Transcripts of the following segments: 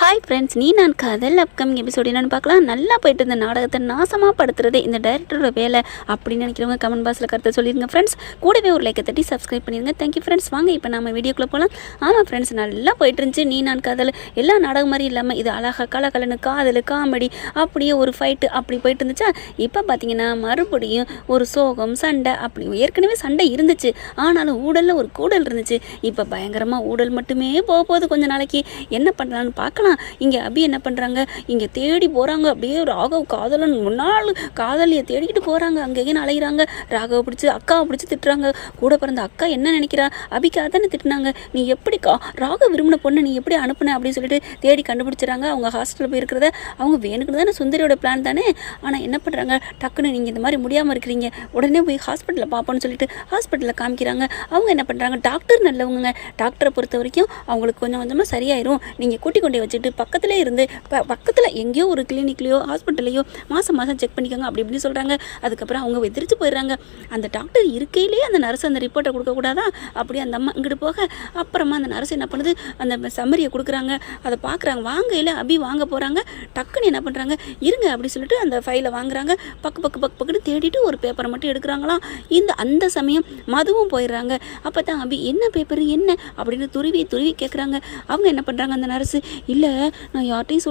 Hi friends நீ நான் காதல் அப்கமிங் எபிசோட் என்னென்னு பார்க்கலாம். நல்லா போயிட்டு இருந்த நாடகத்தை நாசமாக படுத்துறது இந்த டைரக்டரோட வேலை அப்படின்னு நினைக்கிறவங்க கமெண்ட் பாக்ஸில் கருத்தை சொல்லிடுங்க ஃப்ரெண்ட்ஸ் கூடவே ஒரு லைக்கை தட்டி சப்ஸ்கிரைப் பண்ணிடுங்க தேங்க்யூ ஃப்ரெண்ட்ஸ் வாங்க இப்போ நம்ம வீடியோக்குள்ளே போகலாம் ஆமாம் ஃப்ரெண்ட்ஸ் நல்லா போயிட்டு இருந்துச்சு. நீ நான் காதல். எல்லா நாடகம் மாதிரி இல்லாமல் இது அழகாக கலகலன்னு காதல் காமெடி அப்படியே ஒரு ஃபைட்டு அப்படி போயிட்டு இருந்துச்சா? இப்போ பார்த்தீங்கன்னா மறுபடியும் ஒரு சோகம் சண்டை அப்படி ஏற்கனவே சண்டை இருந்துச்சு. ஆனாலும் ஊடலில் ஒரு கூடல் இருந்துச்சு. இப்போ பயங்கரமாக ஊடல் மட்டுமே போக போகுது கொஞ்ச நாளைக்கு. என்ன பண்ணலான்னு பார்க்கலாம். இங்கே அபி என்ன பண்ணுறாங்க இங்கே தேடி போகிறாங்க அப்படியே ராகவ் காதலன் முன்னாள் காதலியை தேடிக்கிட்டு போகிறாங்க அங்கே அலைகிறாங்க ராகவை பிடிச்சி அக்காவை பிடிச்சி திட்டுறாங்க. கூட பிறந்த அக்கா என்ன நினைக்கிறா? அபிக்கு தானே திட்டுனாங்க. நீ எப்படி கா ராக விரும்பின பொண்ணை நீ எப்படி அனுப்புன? அப்படின்னு சொல்லிட்டு தேடி கண்டுபிடிச்சிறாங்க அவங்க ஹாஸ்டலில் போய் இருக்கிறத அவங்க வேணுக்குன்னு தானே சுந்தரியோட பிளான் தானே? ஆனால் என்ன பண்ணுறாங்க டக்குன்னு நீங்கள் இந்த மாதிரி முடியாமல் இருக்கிறீங்க. உடனே போய் ஹாஸ்பிட்டலில் பார்ப்போன்னு சொல்லிட்டு ஹாஸ்பிட்டலில் காமிக்கிறாங்க. அவங்க என்ன பண்ணுறாங்க டாக்டர் நல்லவங்க. டாக்டரை பொறுத்த வரைக்கும் அவங்களுக்கு கொஞ்சம் கொஞ்சமாக சரியாயிரும். நீங்கள் கூட்டிக் கொண்டே வச்சுட்டு பக்கத்தில் இருந்து ப பக்கத்தில் எங்கேயோ ஒரு கிளினிக்லேயோ ஹாஸ்பிட்டல்லையோ மாதம் மாதம் செக் பண்ணிக்கோங்க அப்படி இப்படின்னு சொல்கிறாங்க அதுக்கப்புறம் அவங்க எதிர்த்து போயிடுறாங்க. அந்த டாக்டர் இருக்கையிலேயே அந்த நர்ஸ் அந்த ரிப்போர்ட்டை கொடுக்கக்கூடாதா அப்படி அந்த அம்மா இங்கிட்டு போக அப்புறமா அந்த நர்ஸ் என்ன பண்ணுது? அந்த சம்மரியை கொடுக்குறாங்க. அதை பார்க்குறாங்க. வாங்கையில் அபி வாங்க போகிறாங்க டக்குன்னு என்ன பண்ணுறாங்க இருங்க அப்படி சொல்லிட்டு அந்த ஃபைலை வாங்குறாங்க. பக்கு பக்கு பக்கு பக்குன்னு தேடிட்டு ஒரு பேப்பரை மட்டும் எடுக்கிறாங்களாம். இந்த அந்த சமயம் மதுவும் போயிடுறாங்க. அப்போ தான் அபி என்ன பேப்பர் என்ன? அப்படின்னு துருவி துருவி கேட்குறாங்க அவங்க என்ன பண்ணுறாங்க அந்த நர்ஸு இல்லை நான் யார்ட்டையும்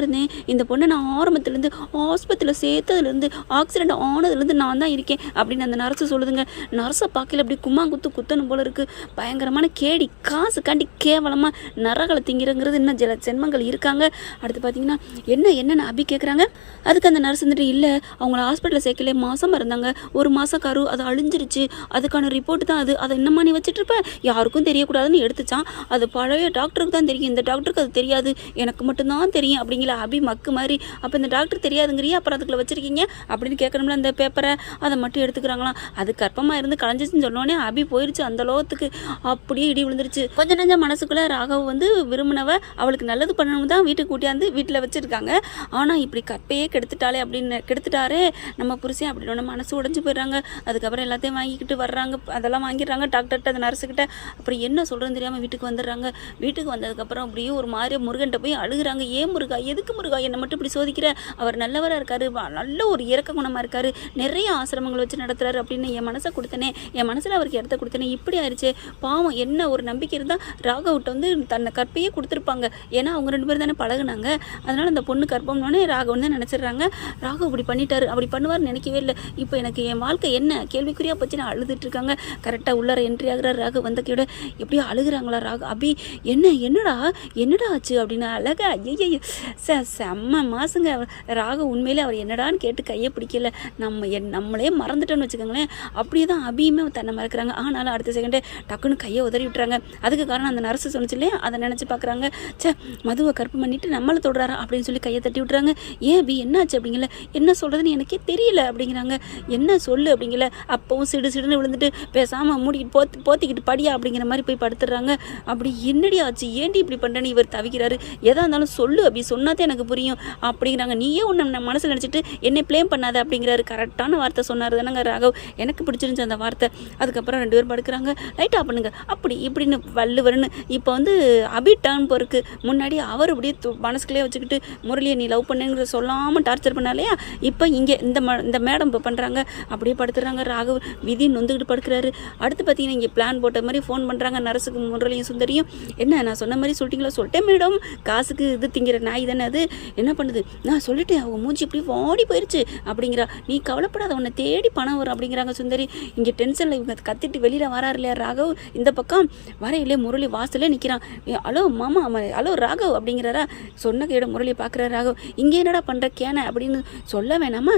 இருந்தேன் இந்த பொண்ணை நான் ஆரம்பத்துலேருந்து ஆஸ்பத்திரியில் சேர்த்ததுலேருந்து ஆக்சிடெண்ட் ஆனதுலேருந்து நான் தான் இருக்கேன் அப்படின்னு அந்த நர்ஸு சொல்லுதுங்க. நர்ஸை பார்க்கல அப்படி கும்மா குத்து குத்தணும் போல இருக்குது பயங்கரமான கேடி காசு காண்டி கேவலமாக நரகளை திங்கிறங்கிறது இன்னும் சில ஜென்மங்கள் இருக்காங்க. அடுத்து பார்த்தீங்கன்னா என்ன என்னென்ன அபி கேட்குறாங்க அதுக்கு அந்த நர்ஸ் வந்துட்டு இல்லை அவங்கள ஹாஸ்பிட்டலில் சேர்க்கல மாதமாக இருந்தாங்க ஒரு மாதம் கரு அது அழிஞ்சிருச்சு. அதுக்கான ரிப்போர்ட் தான் அது. அதை என்னம்மா நீ வச்சுட்டு இருப்ப? யாருக்கும் தெரியக்கூடாதுன்னு எடுத்துச்சான் அது பழைய டாக்டருக்கு தான் தெரியும். இந்த டாக்டருக்கு அது தெரியாது. எனக்கு மட்டும்தான் தெரியும் அப்படிங்கிற அபி மக்கு மாதிரி அப்போ இந்த டாக்டர் தெரியாதுங்கிறியா அப்புறம் அதுக்குள்ள வச்சிருக்கீங்க? அப்படின்னு கேட்கணும்ல அந்த பேப்பரை அதை மட்டும் எடுத்துக்கிறாங்களாம். அது கற்பமாக இருந்து கலைஞ்சிச்சுன்னு சொன்னோடனே அபி போயிருச்சு அந்த லோகத்துக்கு. அப்படியே இடி விழுந்துருச்சு. கொஞ்சம் நெஞ்சம் மனசுக்குள்ளே ராகவ் வந்து விரும்பினவ அவளுக்கு நல்லது பண்ணணும் தான் வீட்டுக்கு கூட்டியாந்து வீட்டில் வச்சிருக்காங்க. ஆனால் இப்படி கற்பையே கெடுத்துட்டாலே அப்படின்னு கெடுத்துட்டாரே. நம்ம புருஷன் அப்படின்னு மனசு உடைஞ்சு போயிடுறாங்க. அதுக்கப்புறம் எல்லாத்தையும் வாங்கிக்கிட்டு வர்றாங்க. அதெல்லாம் வாங்கிடுறாங்க. டாக்டர்கிட்ட அந்த நர்ஸுக்கிட்ட அப்புறம் என்ன சொல்கிறேன்னு தெரியாமல் வீட்டுக்கு வந்துடுறாங்க. வீட்டுக்கு வந்ததுக்கப்புறம் அப்படியே ஒரு மாதிரி முருகன்ட்ட போய் அழுகுறாங்க ஏன் முருகா எதுக்கு முருகா என்னை மட்டும் இப்படி சோதிக்கிற? அவர் நல்லவராக இருக்காரு நல்ல ஒரு இறக்க குணமாக இருக்காரு நிறைய ஆசிரமங்கள் வச்சு நடத்துறாரு அப்படின்னு என் மனசை கொடுத்தனே என் மனசில் அவருக்கு இடத்த கொடுத்தனே இப்படி ஆயிடுச்சு பாவம் என்ன ஒரு நம்பிக்கை இருந்தால் ராகவ்ட்ட வந்து தன்னை கற்பையே கொடுத்துருப்பாங்க. ஏன்னா அவங்க ரெண்டு பேரும் தானே பழகுனாங்க. அதனால் அந்த பொண்ணு கற்பம்னோடனே ராகவன் தான் நினச்சிடுறாங்க. ராகவ் இப்படி பண்ணிட்டாரு அப்படி பண்ணுவார் நினைக்கவே இல்லை. இப்போ எனக்கு என் வாழ்க்கை என்ன? கேள்விக்குறியாக போச்சு நான் அழுதுட்டு இருக்காங்க. கரெக்டாக உள்ளார என்ட்ரி ஆகிறார் ராகு வந்த கையோட எப்படியோ அழுகுறாங்களா ராகு அபி என்ன என்னடா என்னடா ஆச்சு? அப்படி அப்படின்னு அழகா ஐயையோ ச செம்ம மாசுங்க. ராகு உண்மையிலே அவர் என்னடான்னு கேட்டு கையை பிடிக்கல. நம்ம என் நம்மளே மறந்துட்டோம்னு வச்சுக்கோங்களேன். அப்படியே தான் அபியுமே தன்னை மறக்கிறாங்க. ஆனாலும் அடுத்த செகண்டே டக்குன்னு கையை உதறி விட்டுறாங்க. அதுக்கு காரணம் அந்த நர்ஸு சொன்னிச்சு இல்லையா? அதை நினச்சி பார்க்குறாங்க ச்சே மதுவை கற்பு பண்ணிட்டு நம்மளை தொடுறாரா அப்படின்னு சொல்லி கையை தட்டி விட்டுறாங்க. ஏன் அபி என்னாச்சு அப்படிங்கல? என்ன சொல்கிறதுன்னு எனக்கே தெரியல அப்படிங்கிறாங்க. என்ன சொல்லு அப்படிங்கல? அப்பவும் சிடு சிடுன்னு விழுந்துட்டு பேசாமல் மூடிக்கிட்டு போத்தி போத்திக்கிட்டு படியா அப்படிங்கிற மாதிரி போய் படுத்துடுறாங்க அப்படி என்னடி ஆச்சு? ஏன்டி இப்படி பண்ணுறேன்னு இவர் தவிக்கிறாரு? எதாக இருந்தாலும் சொல்லு அப்படி சொன்னாதான் எனக்கு புரியும் அப்படிங்கிறாங்க. நீயே உன்னை மனசில் நினச்சிட்டு என்னை ப்ளேம் பண்ணாத அப்படிங்கிறாரு. கரெக்டான வார்த்தை சொன்னார் தானங்க ராகவ். எனக்கு பிடிச்சிருந்துச்சு அந்த வார்த்தை. அதுக்கப்புறம் ரெண்டு பேரும் படுக்கிறாங்க. லைட்டாக பண்ணுங்க. அப்படி இப்படின்னு வள்ளுவர்னு இப்போ வந்து அபி டர்ன் போருக்கு முன்னாடி அவர் அப்படியே மனசுக்குள்ளே வச்சுக்கிட்டு முரளியை நீ லவ் பண்ணுங்கிற சொல்லாமல் டார்ச்சர் பண்ணாலையா இப்போ இங்கே இந்த ம இந்த மேடம் இப்போ பண்ணுறாங்க அப்படியே படுத்துறாங்க ராகவ். விதி நொந்துக்கிட்டு படுக்கிறாரு. அடுத்து பார்த்தீங்கன்னா இங்கே பிளான் போட்ட மாதிரி ஃபோன் பண்ணுறாங்க நரசுக்கு முரளியும் சுந்தரியும். என்ன நான் சொன்ன மாதிரி சொல்லிட்டீங்களா? சொல்லிட்டேன் மேடம் காசுக்கு இது திங்கிற நாய் தானே அது? என்ன பண்ணுது? நான் சொல்லிட்டேன் அவங்க மூஞ்சி இப்படி வாடி போயிடுச்சு அப்படிங்கிறா. நீ கவலைப்படாத உன்னை தேடி பணம் வரும் அப்படிங்கிறாங்க சுந்தரி. இங்கே டென்ஷனில் இவங்க கத்திட்டு வெளியில் வராரு இல்லையா ராகவ்? இந்த பக்கம் வர இல்லையே முரளி வாசலே நிற்கிறான் ஹலோ மாமா ஹலோ ராகவ் அப்படிங்கிறாரா. சொன்ன கேட முரளி பார்க்குறாரு ராகவ். இங்கே என்னடா பண்ணுற கேன? அப்படின்னு சொல்ல வேணாமா?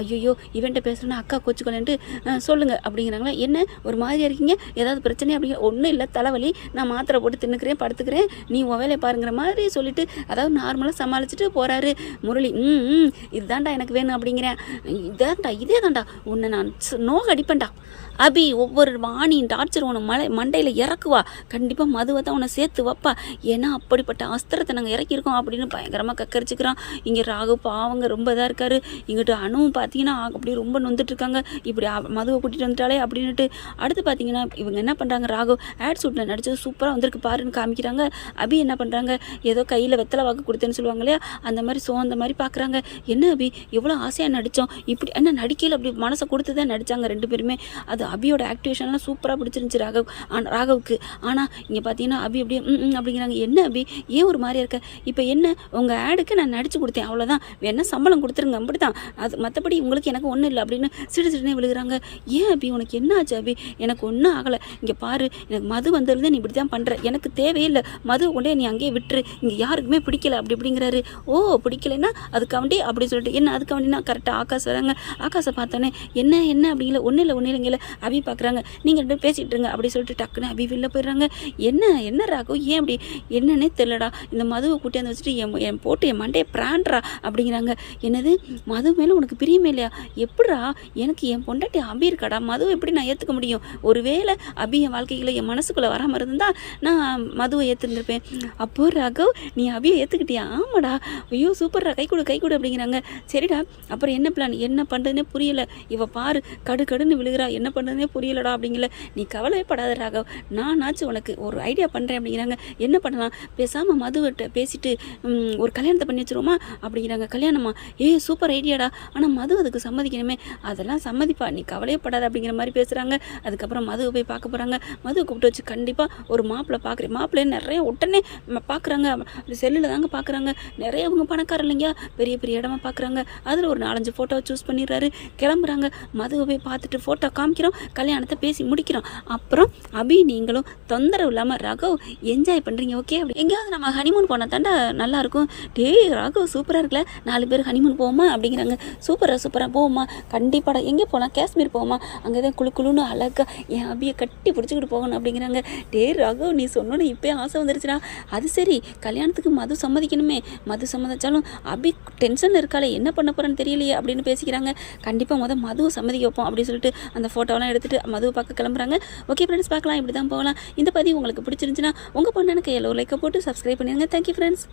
ஐயோ இவன்ட்ட பேசுகிறேன்னா அக்கா கோச்சுக்கலன்ட்டு சொல்லுங்க அப்படிங்கிறாங்களா. என்ன? ஒரு மாதிரியா இருக்கீங்க? ஏதாவது பிரச்சனை அப்படிங்கிற? ஒன்றும் இல்லை தலைவலி. நான் மாத்திரை போட்டு தின்னுக்கிறேன் படுத்துக்கிறேன். நீ உன் வேலையை பாருங்கிற மாதிரி சொல்லிட்டு அதாவது நார்மலாக சமாளிச்சுட்டு போகிறாரு முரளி. ம் ம் இதுதான்டா எனக்கு வேணும் அப்படிங்கிறேன் இதான்டா இதே தான்டா உன்னை நான் நோக அடிப்பேன்டா அபி ஒவ்வொரு வாணியின் டார்ச்சர் உன மலை மண்டையில் இறக்குவா. கண்டிப்பாக மதுவை தான் உன்னை சேர்த்து வைப்பா. ஏன்னா அப்படிப்பட்ட அஸ்திரத்தை நாங்கள் இறக்கியிருக்கோம் அப்படின்னு பயங்கரமாக கக்கரிச்சுக்கிறான். இங்கே ராகு பாவங்க ரொம்ப இதாக இருக்காரு. இங்கிட்டு அணுவும் பார்த்தீங்கன்னா அப்படி ரொம்ப நொந்துட்டுருக்காங்க. இப்படி மதுவை கூட்டிகிட்டு வந்துட்டாலே அப்படின்னுட்டு அடுத்து பார்த்தீங்கன்னா இவங்க என்ன பண்ணுறாங்க ராகு? ஆட் சூட்டில் நடிச்சது சூப்பராக வந்திருக்கு பாருன்னு காமிக்கிறாங்க. அபி என்ன பண்ணுறாங்க ஏதோ கையில் வெத்தலை வாக்கு கொடுத்தேன்னு சொல்லுவாங்க இல்லையா? அந்த மாதிரி சோந்த மாதிரி பார்க்குறாங்க என்ன அபி? எவ்வளோ ஆசையாக நடித்தோம் இப்படி என்ன நடிக்கையில் அப்படி மனசை கொடுத்து தான் நடித்தாங்க ரெண்டு பேருமே. அது அபியோட ஆக்டிவேஷன்லாம் சூப்பராக பிடிச்சிருந்துச்சு ராகவ். ஆனால் ராகவுக்கு. ஆனால் இங்கே பார்த்தீங்கன்னா அபி அப்படியே ம் ம் அப்படிங்கிறாங்க. என்ன அபி? ஏன் ஒரு மாதிரியா இருக்க? இப்போ என்ன? உங்கள் ஆடுக்கு நான் நடிச்சு கொடுத்தேன். அவ்வளோதான் வேணா சம்பளம் கொடுத்துருங்க. அப்படி தான் அது மற்றபடி உங்களுக்கு எனக்கு ஒன்றும் இல்லை அப்படின்னு சிடு சிடுனே விழுகிறாங்க. ஏன் அபி? உனக்கு என்ன ஆச்சு அபி? எனக்கு ஒன்றும் ஆகலை. இங்கே பாரு எனக்கு மது வந்ததுலேருந்து நீ இப்படி தான் பண்ணுற எனக்கு தேவையில்லை. மது கொண்டே நீ அங்கேயே விட்டுரு. இங்கே யாருக்குமே பிடிக்கல. அப்படி இப்படிங்கிறாரு. ஓ பிடிக்கலைன்னா அதுக்காண்டி அப்படி சொல்லிட்டு. என்ன அதுக்காண்டினா கரெக்டாக ஆகாஷ் வராங்க. ஆகாஷை பார்த்தோன்னே என்ன என்ன அப்படிங்கல. ஒன்றும் இல்லை ஒன்றும் இல்லைங்கல. அபி பார்க்குறாங்க நீங்கள் ரெண்டு பேசிகிட்டு இருங்க அப்படி சொல்லிட்டு டக்குன்னு அபி வெளில போயிடுறாங்க. என்ன என்ன ராகு? ஏன் அப்படி? என்னன்னே தெரிலடா இந்த மதுவை கூட்டியாந்து வச்சுட்டு என் என் போட்டு என் மண்டையை பிராண்ட்ரா அப்படிங்கிறாங்க. என்னது? மது மேலே உனக்கு பிரியமே இல்லையா? எப்படிரா எனக்கு என் பொண்டாட்டி அபி இருக்காடா. மதுவை எப்படி நான் ஏற்றுக்க முடியும்? ஒருவேளை அபி என் வாழ்க்கையில் என் மனசுக்குள்ளே வராமல் இருந்தால் நான் மதுவை ஏற்றுருந்துருப்பேன் அப்போ ராகவ் நீ அபியை ஏற்றுக்கிட்டியா ஆமாடா. ஐயோ சூப்பர்ரா கை கொடு கை கொடு அப்படிங்கிறாங்க. சரிடா. அப்புறம் என்ன பிளான் என்ன பண்ணுறதுன்னே புரியல. இவ பாரு கடு கடுன்னு விழுகிறா. என்ன பண்ணுறதுனே புரியலடா அப்படிங்கல. நீ கவலைப்படாத ராகவ். நானாச்சும் உனக்கு ஒரு ஐடியா பண்ணுறேன் அப்படிங்கிறாங்க. என்ன பண்ணலாம்? பேசாமல் மதுவிட்ட பேசிட்டு ஒரு கல்யாணத்தை பண்ணி வச்சிருவோமா? அப்படிங்கிறாங்க கல்யாணமா ஏ சூப்பர் ஐடியாடா ஆனால் மது அதுக்கு சம்மதிக்கணுமே. அதெல்லாம் சம்மதிப்பா. நீ கவலையப்படாத அப்படிங்கிற மாதிரி பேசுகிறாங்க அதுக்கப்புறம் மதுவை போய் பார்க்க போகிறாங்க மதுவை கூப்பிட்டு வச்சு கண்டிப்பாக ஒரு மாப்பிள்ளை பார்க்குறேன். மாப்பிள்ளை நிறைய உடனே பார்க்குறாங்க. செல்லில் தாங்க பார்க்குறாங்க. நிறைய அவங்க பணக்கார இல்லைங்க பெரிய பெரிய இடமா பார்க்குறாங்க. அதில் ஒரு நாலஞ்சு ஃபோட்டோவை சூஸ் பண்ணிடுறாரு. கிளம்புறாங்க. மதுவை போய் பார்த்துட்டு ஃபோட்டோ காமிக்கிறோம். கல்யாணத்தை பேசி முடிக்கிறோம். அப்புறம் அபி நீங்களும் தொந்தரவு இல்லாமல் ரகவ் என்ஜாய் பண்ணுறீங்க ஓகே அப்படி எங்கேயாவது நம்ம ஹனிமூன் போனால் தாண்டா நல்லாயிருக்கும் டே ராகவ் சூப்பராக இருக்குல்ல நாலு பேர் ஹனிமூன் போவோமா? அப்படிங்கிறாங்க. சூப்பராக சூப்பராக போவோமா? கண்டிப்பாக எங்கே போகலாம் காஷ்மீர் போவோமா? அங்கே தான் குளு குளுன்னு அழகா என் அபியை கட்டி பிடிச்சிக்கிட்டு போகணும் அப்படிங்கிறாங்க. டேய் ராகவ் நீ சொன்னோன்னு இப்போ ஆசை வந்துருச்சுடா. அது சரி கல்யாணத்துக்கு மது சம்மதிக்கணுமே. மது சம்மதிச்சாலும் அபி டென்ஷனில் இருக்காளே. என்ன பண்ண போகிறேன்னு தெரியலையே அப்படின்னு பேசிக்கிறாங்க. கண்டிப்பாக மொதல் மதுவை சம்மதிக்க வைப்போம் அப்படின்னு சொல்லிட்டு அந்த ஃபோட்டோலாம் எடுத்துகிட்டு மதுவை பார்க்க கிளம்புறாங்க. ஓகே ஃப்ரெண்ட்ஸ் பார்க்கலாம். இப்படி தான் போகலாம். இந்த பதிவு உங்களுக்கு பிடிச்சிருந்துச்சுன்னா உங்கள் பொண்ணான கையில் ஒரு லைக்கை போட்டு சப்ஸ்கிரைப் பண்ணிடுங்க. Thank you friends